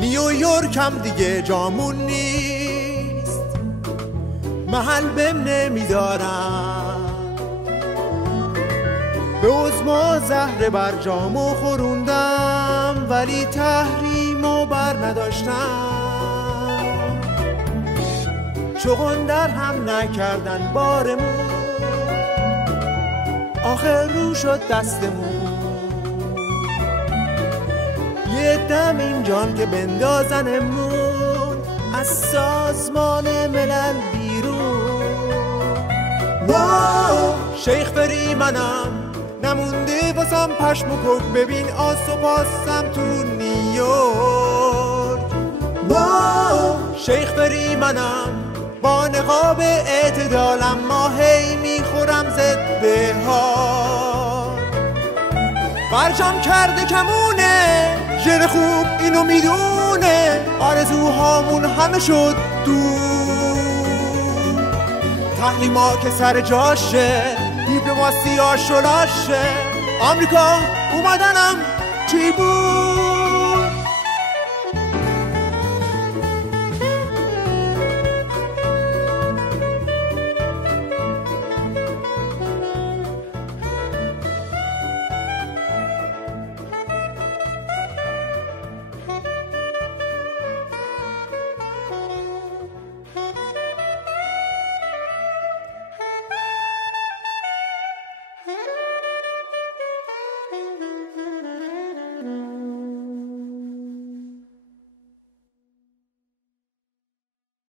نیویورکم دیگه جامون نیست، محل بهم نمیدارم، به عزما زهره بر جامو خوروندم ولی تحریمو بر نداشتم، چون در هم نکردن بارمون، آخر رو شد دستمون، یه دم اینجان که بندازنمون از سازمان ملل بیرون. شیخ فری منم نمونده واسم پشم و کوک، ببین آس و پاسم تو نیویورک. شیخ فری منم با نقاب اعتدالم، ما هی میخورم زد به حال، برجام کرده کمونه ژن خوب اینو میدونه، آرزوهامون همه شد دور، تحریما که سر جاشه، دیپلماسی ها شلاشه، آمریکا اومدنم چی بود؟